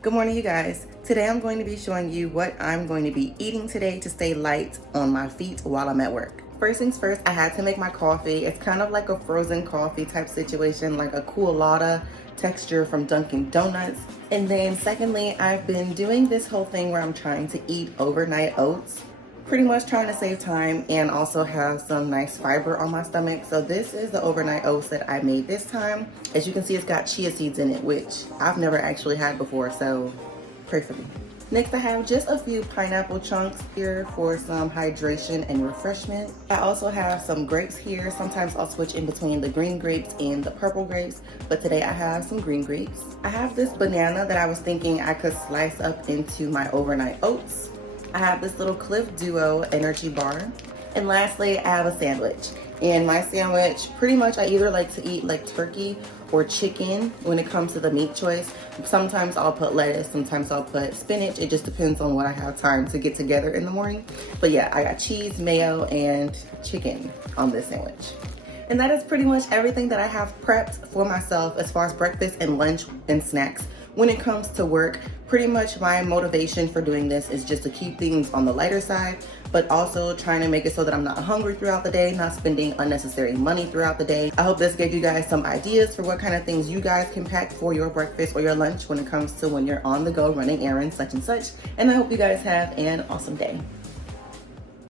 Good morning, you guys. Today I'm going to be showing you what I'm going to be eating today to stay light on my feet while I'm at work. First things first, I had to make my coffee. It's kind of like a frozen coffee type situation, like a Chaixolatte texture from Dunkin' Donuts. And then secondly, I've been doing this whole thing where I'm trying to eat overnight oats. Pretty much trying to save time and also have some nice fiber on my stomach. So this is the overnight oats that I made this time. As you can see, it's got chia seeds in it, which I've never actually had before, so pray for me. Next, I have just a few pineapple chunks here for some hydration and refreshment. I also have some grapes here. Sometimes I'll switch in between the green grapes and the purple grapes, but today I have some green grapes. I have this banana that I was thinking I could slice up into my overnight oats. I have this little Cliff Duo energy bar. And lastly, I have a sandwich. And my sandwich, pretty much I either like to eat like turkey or chicken when it comes to the meat choice. Sometimes I'll put lettuce, sometimes I'll put spinach. It just depends on what I have time to get together in the morning. But yeah, I got cheese, mayo, and chicken on this sandwich. And that is pretty much everything that I have prepped for myself as far as breakfast and lunch and snacks. When it comes to work, pretty much my motivation for doing this is just to keep things on the lighter side, but also trying to make it so that I'm not hungry throughout the day, not spending unnecessary money throughout the day. I hope this gave you guys some ideas for what kind of things you guys can pack for your breakfast or your lunch when it comes to when you're on the go running errands such and such. And I hope you guys have an awesome day.